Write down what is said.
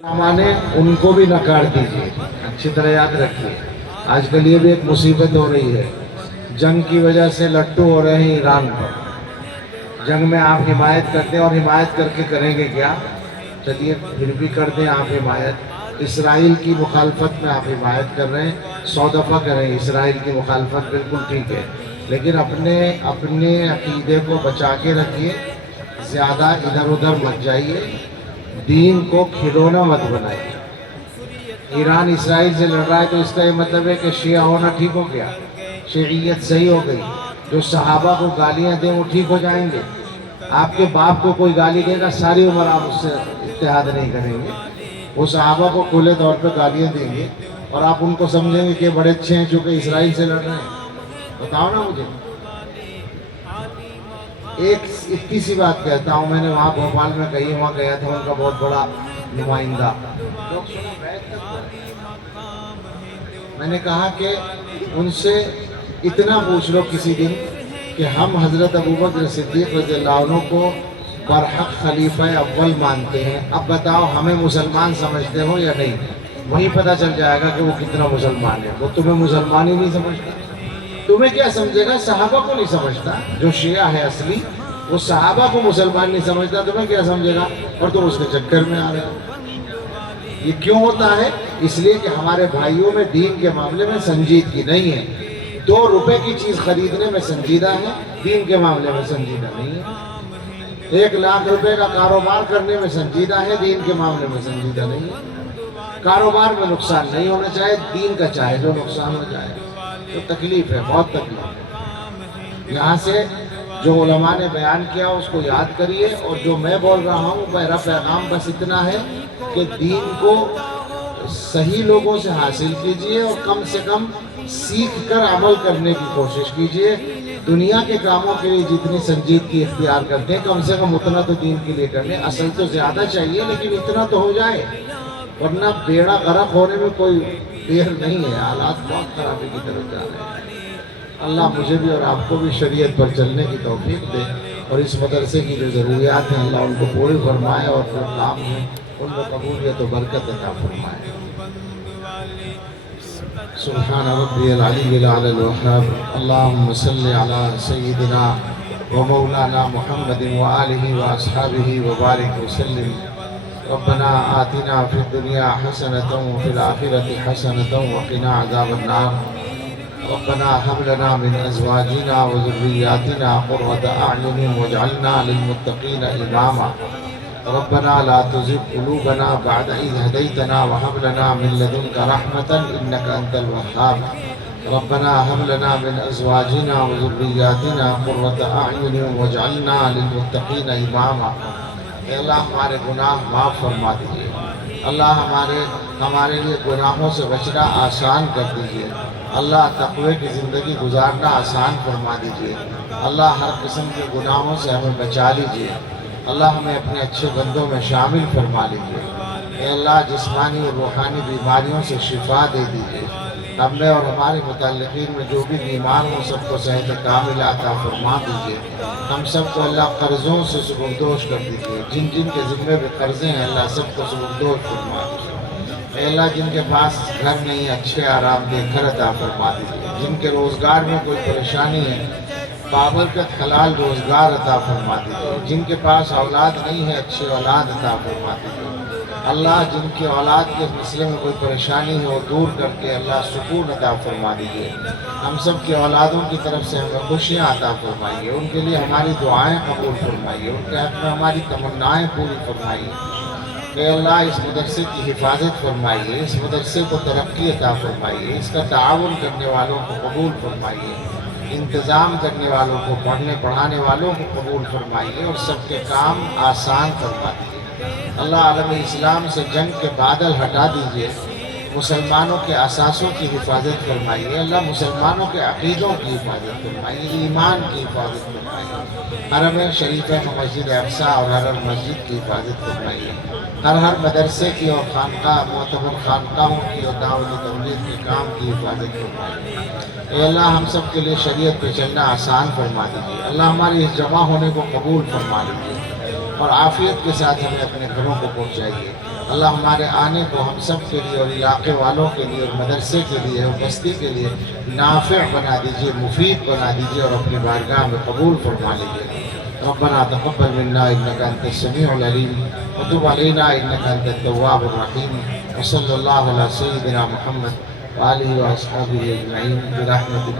माने उनको भी नकार दीजिए, अच्छी तरह याद रखिए। आजकल ये भी एक मुसीबत हो रही है, जंग की वजह से लट्टू हो रहे हैं ईरान पर। जंग में आप हिमायत करते हैं और हिमायत करके करेंगे क्या? चलिए फिर भी कर दें आप हिमायत। इसराइल की मुखालफत में आप हिमायत कर रहे हैं, 100 दफ़ा करें इसराइल की मुखालफत, बिल्कुल ठीक है, लेकिन अपने अकीदे को बचा के रखिए, ज़्यादा इधर उधर मत जाइए, दीन को खिलौना मत बनाइए। ईरान इसराइल से लड़ रहा है तो इसका ये मतलब है कि शिया होना ठीक हो गया, शियत सही हो गई। जो सहाबा को गालियां दें वो ठीक हो जाएंगे। आपके बाप को कोई गाली देगा, सारी उम्र आप उससे इत्तेहाद नहीं करेंगे। वो सहाबा को खुले तौर पे गालियां देंगे और आप उनको समझेंगे कि बड़े अच्छे हैं जो कि इसराइल से लड़ रहे हैं। बताओ ना मुझे। एक इतनी सी बात कहता हूँ, मैंने वहाँ भोपाल में कही, वहाँ गया था उनका बहुत बड़ा नुमाइंदा। मैंने कहा कि उनसे इतना पूछ लो किसी दिन कि हम हज़रत अबू बकर सिद्दीक़ रज़ियल्लाहु अन्हु को बरहक़ खलीफा अव्वल मानते हैं, अब बताओ हमें मुसलमान समझते हो या नहीं? वहीं पता चल जाएगा कि वो कितना मुसलमान है। वो तुम्हें मुसलमान ही नहीं समझता। तुम्हें क्या समझेगा? सहाबा को नहीं समझता। जो शिया है असली, वो सहाबा को मुसलमान नहीं समझता, तुम्हें क्या समझेगा? और तुम उसके चक्कर में आ रहे हो। ये क्यों होता है? इसलिए कि हमारे भाइयों में दीन के मामले में संजीदगी नहीं है। 2 रुपए की चीज़ खरीदने में संजीदा है, दीन के मामले में संजीदा नहीं है। 1 लाख रुपए का कारोबार करने में संजीदा है, दीन के मामले में संजीदा नहीं है। कारोबार में नुकसान नहीं होना चाहिए, दीन का चाहे जो नुकसान हो जाए। तो तकलीफ है, बहुत तकलीफ है। यहाँ से जो उलमा ने बयान किया उसको याद करिए, और जो मैं बोल रहा हूँ मेरा पैगाम बस इतना है कि दीन को सही लोगों से हासिल कीजिए और कम से कम सीख कर अमल करने की कोशिश कीजिए। दुनिया के कामों के लिए जितनी संजीदगी इख्तियार करते हैं, कम से कम उतना तो दीन के लिए कर लें। असल तो ज़्यादा चाहिए, लेकिन इतना तो हो जाए, वरना बेड़ा गर्क होने में कोई देर नहीं है। हालात बहुत खराबी की तरफ जा रहे हैं। अल्लाह मुझे भी और आपको भी शरीयत पर चलने की तौफीक दे, और इस मदरसे की जो ज़रूरियात हैं अल्लाह उनको पूरी फरमाए, और जो काम है उनको कबूलियत और बरकत अता फरमाए। सुब्हान रब्बियल अलीय्यिल आला वह्हाब। अल्लाहुम्मा सल्लि अला सय्यिदिना व मौलाना मुहम्मदिन व आलिहि व अस्हाबिहि व बारिक वसल्लिम। रब्बना आतिना फिद दुनिया हसनतन व फिल आखिरति हसनतन व क़िना अज़ाबन्नार। रब्बना हब लना मिन अज़वाजिना व ज़ुर्रिय्यातिना क़ुर्रत अअयुनिन वजअलना लिलमुत्तक़ीना इमामा। रब्बना ला तुज़िग़ क़ुलूबना बअद इज़ हदैतना व हब लना मिन लदुनका रहमतन इन्नका अंतल वह्हाब। रब्बना हब लना मिन अज़वाजिना व ज़ुर्रिय्यातिना क़ुर्रत अअयुनिन वजअलना लिलमुत्तक़ीना इमामा। अल्लाह हमारे गुनाह माफ़ फरमा दीजिए। अल्लाह हमारे लिए गुनाहों से बचना आसान कर दीजिए। अल्लाह तक़वे की ज़िंदगी गुजारना आसान फरमा दीजिए। अल्लाह हर किस्म के गुनाहों से हमें बचा लीजिए। अल्लाह हमें अपने अच्छे बंदों में शामिल फरमा लीजिए। अल्लाह जिस्मानी और रूहानी बीमारियों से शिफा दे दीजिए। हमें और हमारे मुतल्लिक़ीन में जो भी बीमार हो सबको सेहत कामिल अता फरमा दीजिए। हम सबको अल्लाह कर्ज़ों से सुबुरदोश कर दीजिए। जिन जिन के ज़िम्मे में कर्ज़े हैं अल्लाह सबको सुबुरदोश फरमा दीजिए। अल्लाह जिनके पास घर नहीं, अच्छे आरामदेह घर अता फरमा दीजिए। जिनके रोज़गार में कोई परेशानी है, बाबरकत हलाल रोज़गार अता फरमा दीजिए। जिनके पास औलाद नहीं है, अच्छी औलाद अता फरमा दीजिए। अल्लाह जिनकी औलाद के मसले में कोई परेशानी है वो दूर करके अल्लाह सुकून अता फरमा दीजिए। हम सब की औलादों की तरफ से हमें खुशियाँ अता फरमाइए। उनके लिए हमारी दुआएं कबूल फरमाइए। उनके हक़ में हमारी तमन्नाएँ पूरी फरमाइए। कि अल्लाह इस मदरसे की हिफाजत फरमाइए, इस मदरसे को तरक्की अता फरमाइए, इसका ताआवुन करने वालों को कबूल फरमाइए, इंतज़ाम करने वालों को, पढ़ने पढ़ाने वालों को कबूल फरमाइए, और सबके काम आसान फरमा दीजिए। अल्लाह आलम इस्लाम से जंग के बादल हटा दीजिए। मुसलमानों के असासों की हिफाजत फरमाइए। अल्लाह मुसलमानों के अक़ीदों की हिफाजत फरमाइए, ईमान की हिफाजत फरमाइए। हरम शरीफ में मस्जिद अक़सा और हर मस्जिद की हिफाजत फरमाइए। हर मदरसे की और खानका मोतबर खानकाहों की और दावत तबलीग के काम की हिफाजत फरमाइए। अल्लाह हम सब के लिए शरीयत पे चलना आसान फरमा दीजिए। अल्लाह हमारी इस जमा होने को कबूल फरमा लीजिए और आफ़ियत के साथ हमें अपने घरों को पहुँचाइए। اللہ ہمارے آنے کو ہم سب کے لیے اور علاقے والوں کے لیے اور مدرسے کے لیے اور بستی کے لیے نافع بنا دیجیے، مفید بنا دیجیے اور اپنی بارگاہ میں قبول فرما لیجیے۔ ربنا تقبل منا انك انت السميع العليم وتب علينا انك انت التواب الرحيم وصلى الله على سيدنا محمد وآله واصحابه اجمعين برحمتك